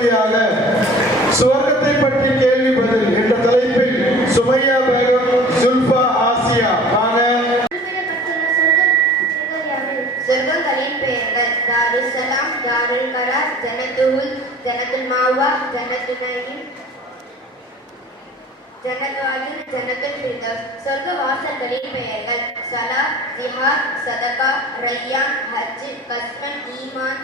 பகுதியாக சுவர்க்கத்தை பற்றி கேள்வி பதில் என்ற தலைப்பில் சுமையா பேகம், ஜுல்ஃபா, ஆசியா வாங்க. சொர்க்கங்களின் பெயர்கள் தாருஸ்ஸலாம், தாருல் கரார், ஜன்னத்துல், ஜன்னத்துல் மாவா, ஜன்னத்துல் நயீம், ஜன்னத்துல் அத்ன், ஜன்னத்துல் ஃபிர்தௌஸ். சொர்க்க வாசல்களின் பெயர்கள் ஸலாத், ஜிஹாத், சதகா, ரய்யான், ஹஜ், கஸ்மன், ஈமான்.